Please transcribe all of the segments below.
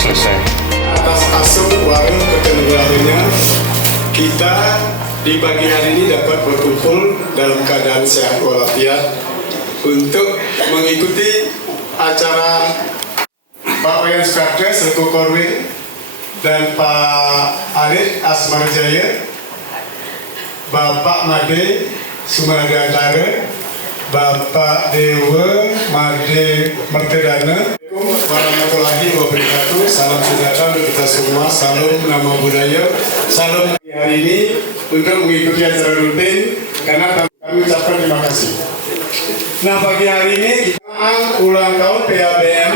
selesai. Atas asuh warung ketentuannya, kita di pagi hari ini dapat berkumpul dalam keadaan sehat walafiat untuk mengikuti acara Pak Wayan Sukarda selaku Korwil dan Pak Alif Asmarjaya, Bapak Made Sumada Antara, Bapak Dewa Made Mertedana. Warahmatullahi wabarakatuh. Salam sejahtera untuk kita semua. Salam nama budaya. Salam hari ini untuk mengikuti acara rutin karena kami ucapkan terima kasih. Nah, pagi hari ini kita ulang tahun PABM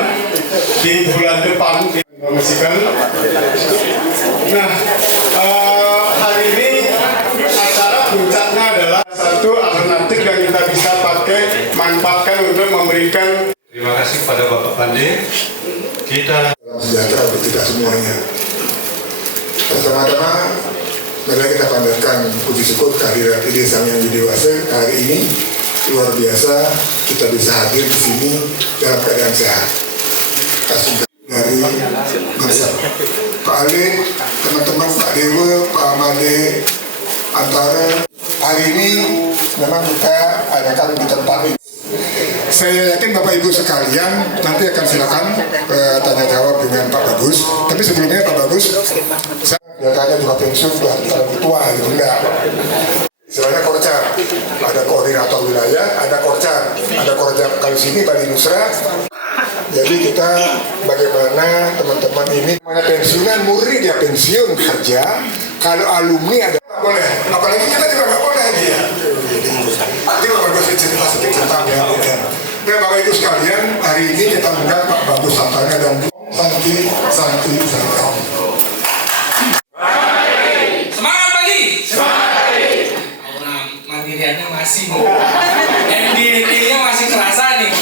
di bulan depan diinformasikan. Nah, hari ini acara puncaknya adalah satu alternatif yang kita bisa manfaatkan untuk memberikan. Terima kasih kepada Bapak Pande. Kita salam sejahtera untuk kita semuanya. Pertama-tama, mari kita panjatkan puji syukur kehadirat Ide Sang Yang Widi Wase hari ini. Luar biasa kita bisa hadir di sini dalam keadaan sehat. Kasih dari bangsa Pak Ali, teman-teman Pak Dewa, Pak Amade, Antara. Hari ini memang kita adakan di tempat ini. Saya yakin Bapak Ibu sekalian nanti akan silakan tanya jawab dengan Pak Bagus. Tapi sebelumnya Pak Bagus, saya tanya juga pensiun sudah terlalu tua gitu enggak. Istilahnya korcar, ada koordinator wilayah, ada korcar kali sini Bali Nusra. Jadi kita bagaimana teman-teman ini mana pensiunan murni dia pensiun kerja, kalau alumni ada boleh, apalagi kita juga nggak boleh dia. Nanti Bapak Bagus cerita sedikit tentang yang modern. Nah, Bapak Ibu sekalian, hari ini kita mengundang Pak Bagus Santana dan Santi. Semangat pagi. Aura mandiriannya masih, MDT-nya masih kerasa nih.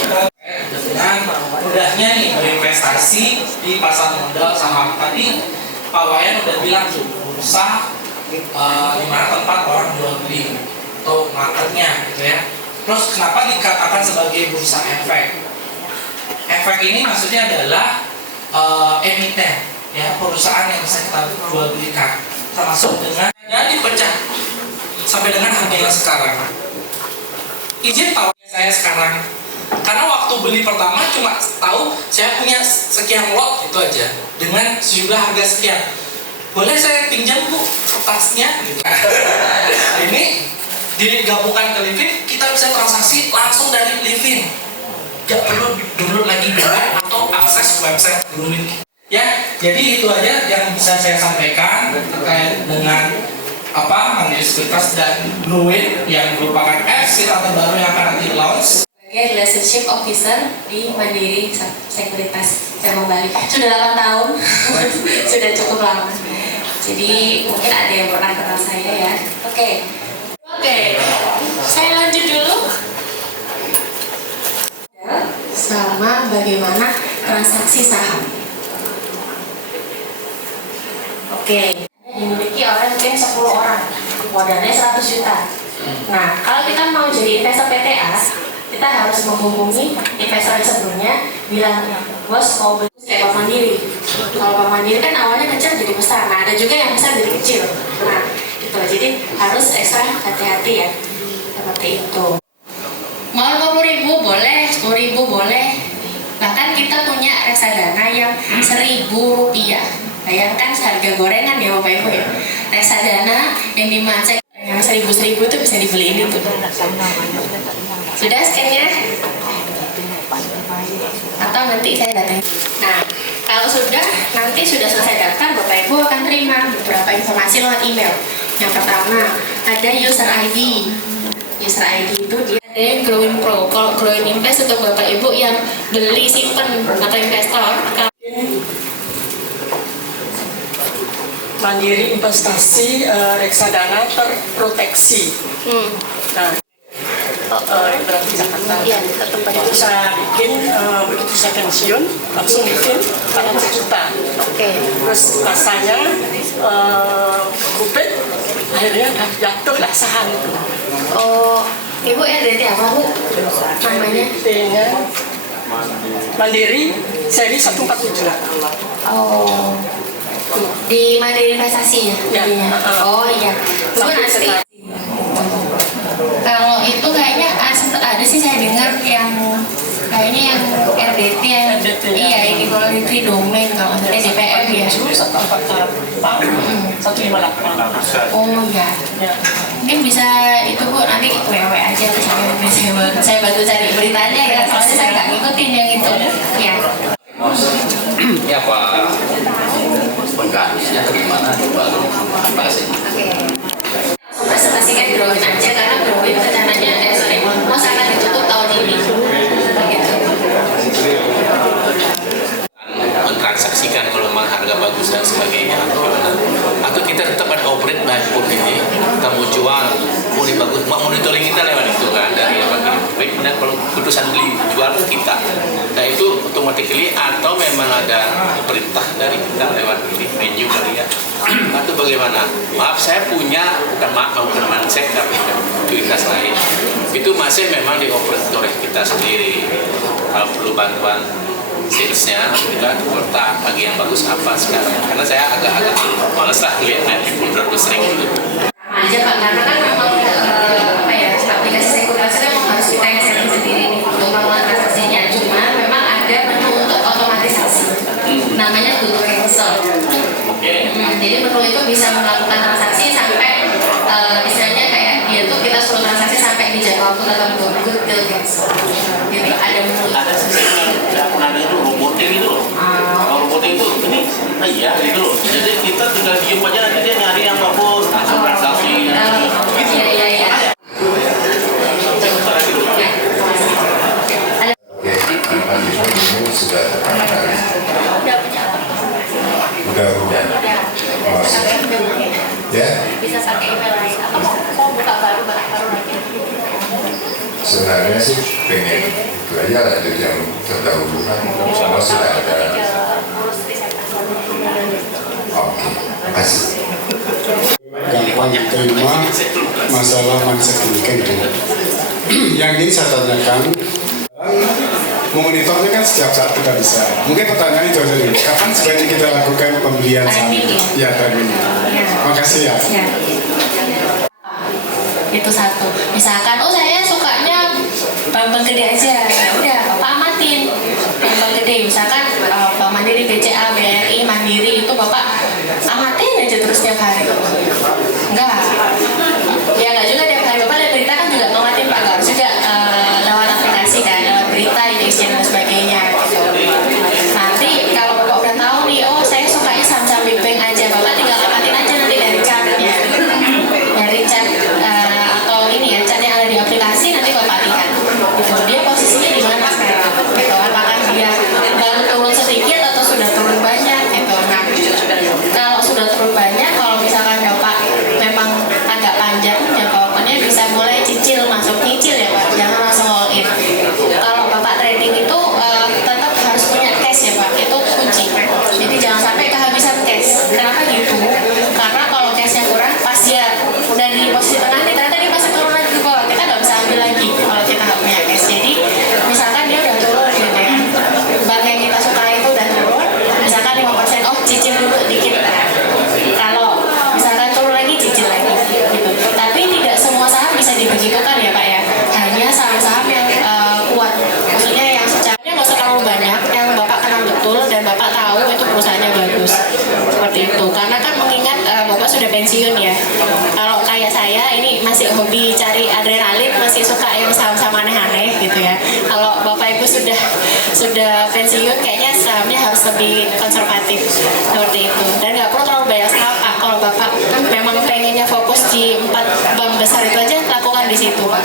Dengan mudahnya nih berinvestasi di pasar modal sama tadi Pak Wayan udah bilang tuh bursa di mana tempat orang jual beli atau marketnya gitu ya. Terus kenapa dikatakan sebagai bursa efek? Efek ini maksudnya adalah emiten, ya, perusahaan yang bisa kita jual belikan, termasuk dengan jadi pecah sampai dengan harganya sekarang. Izin tahu saya sekarang, karena waktu beli pertama cuma tahu saya punya sekian lot itu aja dengan sejumlah harga sekian. Boleh saya pinjam Bu kertasnya? Gitu. Ini digabungkan ke Livin, kita bisa transaksi langsung dari Livin, gak perlu download lagi atau akses website Growin. Ya, jadi itu aja yang bisa saya sampaikan terkait dengan Mandiri Sekuritas dan Growin yang merupakan apps kita terbaru yang akan nanti launch. Sebagai relationship officer di Mandiri Sekuritas Cabang Bali sudah 8 tahun, sudah cukup lama. Jadi mungkin ada yang pernah kenal saya ya. Oke, saya lanjut dulu. Sama bagaimana transaksi saham. Oke, dimiliki oleh mungkin 10 orang, modalnya 100 juta. Nah, kalau kita mau jadi investor PTA, kita harus menghubungi investor sebelumnya, bilang, bos mau beli kayak Bank Mandiri. Kalau Bank Mandiri kan awalnya kecil jadi besar, nah ada juga yang besar jadi kecil. Nah, gitu. Jadi harus ekstra hati-hati ya, seperti itu. Mau 50.000 boleh, 10.000 boleh. Bahkan kita punya reksadana yang Rp1.000. Bayangkan harga gorengan ya Bapak Ibu ya. Reksadana yang dimacek yang 1.000 itu bisa dibeliin itu. Sudah scan-nya? Atau nanti saya datang. Nah, kalau nanti sudah selesai daftar, Bapak Ibu akan terima beberapa informasi lewat email. Yang pertama, ada user ID. User ID itu dia ada yang Growin Pro. Kalau Growin Invest untuk Bapak Ibu yang beli simpen atau investor. Mandiri investasi reksadana terproteksi. Nah, berarti Jakarta. Iya, tempat itu saya bikin begitu saya pensiun langsung bikin 400 juta. Terus rasanya kupet akhirnya jatuh lah saham itu. Oh, Ibu RDT apa Bu? Namanya? T-nya Mandiri Seri 147. Oh, di Mandiri Investasi ya? Ya. jadinya? Oh iya. Itu Sampai nanti. sekarang. Kalau itu kayaknya sempat ada sih saya dengar yang kayaknya yang RDT yang RDT, ya. iya ini kalau di domain kalau nggak salah DPM ya. 148. Oh iya. Ya. Mungkin bisa itu Bu nanti WW aja saya bantu cari beritanya ya soalnya saya nggak ngikutin yang itu ya. Ini apa penggantinya gimana baru bahasnya? Presentasikan drawing aja karena drawing rencananya mos akan ditutup tahun ini. Begitu. Mentransaksikan kalau memang harga bagus dan sebagainya atau kita tetap ada operate dashboard ini kita mau jual mau bagus mau monitoring kita lewat itu kan dari apa gitu dan kalau keputusan beli jual ke kita nah itu automatically atau memang ada perintah dari kita lewat menu kali ya atau bagaimana maaf saya punya bukan mindset tapi aktivitas lain itu masih memang dioperate oleh kita sendiri kalau perlu bantuan salesnya kita kotak bagi yang bagus apa sekarang karena saya agak males lah lihat terlalu sering gitu Aja Pak karena kan memang apa ya aplikasi sekurasi kan memang harus kita yang setting sendiri untuk melakukan transaksinya cuma memang ada menu untuk otomatisasi namanya good cancel. Jadi menu itu bisa melakukan transaksi sampai istilahnya kayak dia tuh kita suruh transaksi sampai di jadwal waktu tertentu good till cancel. Jadi ada menu ada ada itu roboting itu loh kalau roboting itu ini iya gitu loh jadi kita tinggal diem aja nanti dia nyari yang bagus langsung transaksi gitu iya. Ini sudah terkenal. Udah punya apa? Udah. Ya. Bisa pakai email lain atau mau buka baru lagi? Sebenarnya sih pengen itu aja lanjut yang terdahulu kan sama sudah ada. Oke, makasih. Gampang terima masalah mindset pendidikan itu. Yang ini saya tanyakan, monitornya kan setiap saat kita bisa. Mungkin pertanyaan itu aja dulu. Kapan sebaiknya kita lakukan pembelian saham? Ya, timing. Makasih ya. Itu satu. Misalkan, saya sukanya bank gede aja. Ya udah, Bapak amatin bank gede. Misalkan Bank Mandiri, BCA, BRI, Mandiri itu Bapak amatin aja terus tiap hari. Enggak. Ya enggak juga tiap hari. Bapak lihat berita kan juga ngamatin Pak. Enggak juga lewat aplikasi kan, lewat berita, indeks dan sebagainya gitu. Nanti kalau Bapak udah tahu nih, saya sukanya saham-saham big bank aja. Bapak tinggal amatin aja nanti dari chartnya. Dari chart atau ini ya, chart yang ada di aplikasi nanti Bapak lihat. Gitu. Dia posisinya di mana sekarang? Gitu. Apakah dia baru turun sedikit atau sudah turun banyak? Gitu. Nah, kalau sudah turun banyak, kalau misalkan Bapak memang agak panjang, ya pokoknya bisa mulai cicil, masuk nyicil ya Pak. Jangan langsung all in. Kalau Bapak trading itu tetap harus punya cash ya Pak. Itu kunci. Jadi jangan sampai kehabisan cash. Kenapa gitu? Karena kalau cashnya kurang, pas dia udah di posisi tengah nih, ternyata dia masih turun lagi ke bawah. Kita nggak bisa ambil lagi kalau kita nggak punya cash. Jadi misalkan dia udah turun gitu ya, bank yang kita suka itu udah turun, misalkan 5%, cicil dulu dikit. Kalau misalkan turun lagi, cicil lagi. Gitu. Tapi tidak semua saham bisa dibegitukan ya Pak ya. Hanya saham-saham yang kuat. Maksudnya yang secaranya nggak usah terlalu banyak, yang Bapak kenal betul dan Bapak tahu itu perusahaannya bagus. Seperti itu. Karena kan mengingat Bapak sudah pensiun ya. Kalau kayak saya ini masih hobi cari adrenalin, masih suka yang saham-saham aneh-aneh gitu ya. Kalau Bapak Ibu sudah pensiun, kayaknya sahamnya harus lebih konservatif seperti itu. Dan nggak perlu terlalu banyak saham Pak. Kalau Bapak memang pengennya fokus di 4 bank besar itu aja, lakukan di situ Pak.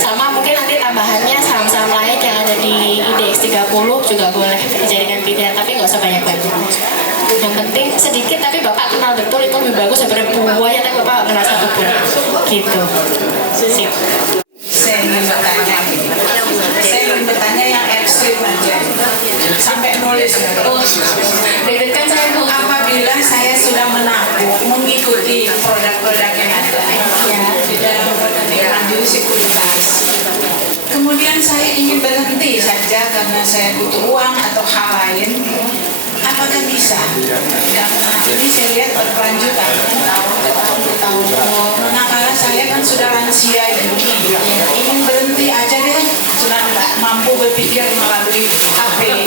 Sama mungkin nanti tambahannya saham-saham lain yang ada di IDX 30 juga boleh dijadikan pilihan, tapi nggak usah banyak-banyak. Yang penting sedikit tapi Bapak kenal betul itu lebih bagus daripada buahnya tapi Bapak nggak kenal satupun. Gitu. Sip. Saya ingin bertanya yang ekstrim aja sampai nulis Deg-degan saya Bu. apabila saya sudah menabung mengikuti produk-produk yang ada di dalam penerbitan sekuritas kemudian saya ingin berhenti saja ke karena saya butuh uang atau hal lain, apakah bisa? Karena ini saya lihat berkelanjutan tahun ke tahun ke tahun. Nah, karena saya kan sudah lansia ini, ingin berhenti aja deh, sudah nggak mampu berpikir melalui HP.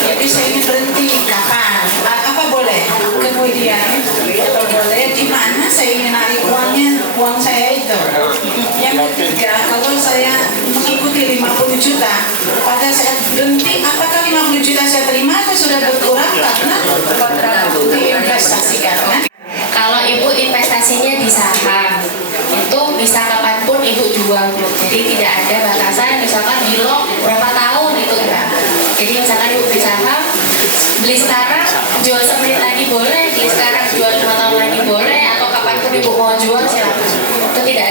Jadi saya ingin berhenti, kapan? Apa boleh? Kemudian boleh di mana saya ingin narik uang saya itu. Yang ketiga, kalau saya mengikuti 50 juta, pada saat berhenti, apakah 50 juta saya terima atau sudah berkurang karena kontrak diinvestasikan? Kan? Kalau ibu investasinya di saham, itu bisa kapanpun ibu jual, Bu. Jadi tidak ada batasan, misalkan di lock berapa tahun itu enggak. Jadi misalkan ibu beli saham, beli sekarang, jual semenit lagi boleh, beli sekarang jual 5 tahun lagi boleh, atau kapanpun ibu mau jual silakan. Itu tidak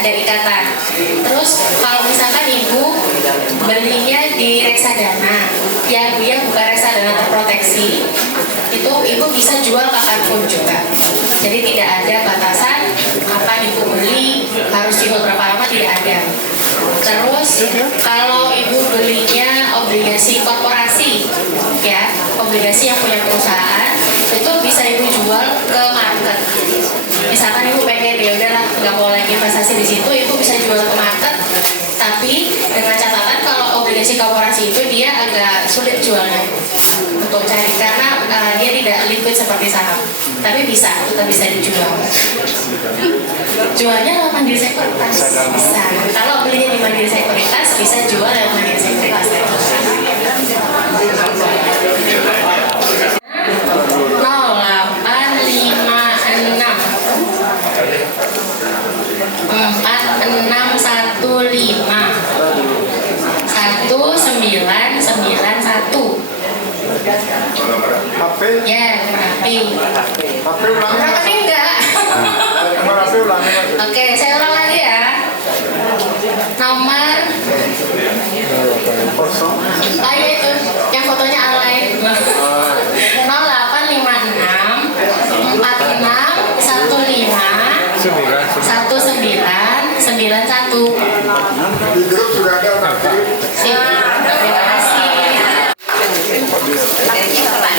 ada ikatan. Terus kalau misalkan ibu belinya di reksadana, yang dia bukan reksadana terproteksi, itu ibu bisa jual kapanpun juga. Jadi tidak ada batasan kapan ibu beli, harus dihold berapa lama, tidak ada. Terus kalau ibu belinya obligasi korporasi, ya obligasi yang punya perusahaan, itu bisa ibu jual ke market. Misalkan ibu pengen ya udahlah nggak mau lagi investasi di situ, ibu bisa jual ke market. Tapi dengan catatan kalau obligasi korporasi itu dia agak sulit jualnya untuk cari, karena dia tidak liquid seperti saham. Tapi tetap bisa dijual. Jualnya lewat Mandiri Sekuritas bisa. Kalau belinya di Mandiri Sekuritas bisa jual lewat Mandiri Sekuritas. 1991. HP? Ya, HP. HP ulangi. Tapi enggak. Nomor HP ulangi. Oke, saya ulang lagi ya. Nomor. Oh iya itu, yang fotonya alay. 0856 46 15 1991. Di grup sudah ada nanti. Sip. Terima kasih.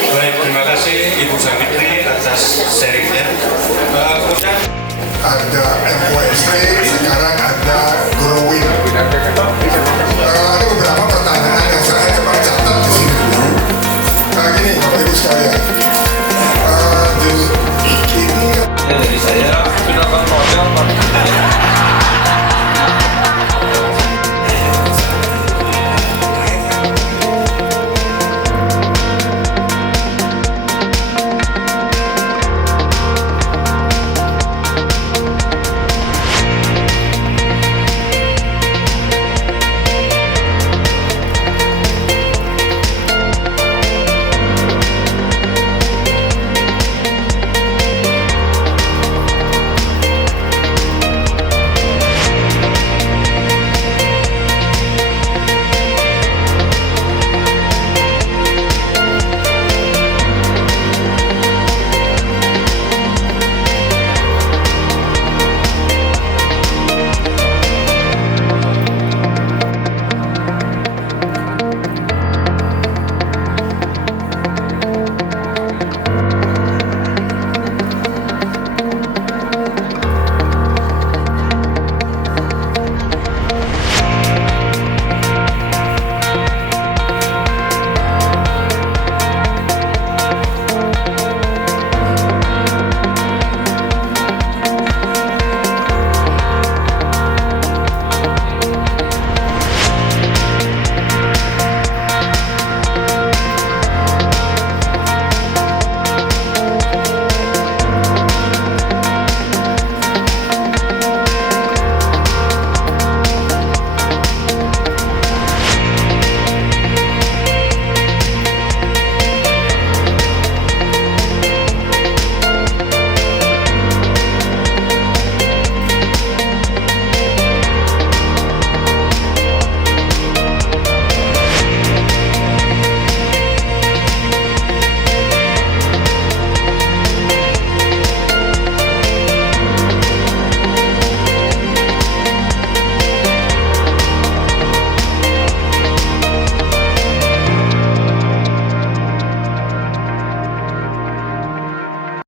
Baik, terima kasih Ibu Savitri atas sharingnya. Kemudian Ada MOSP, sekarang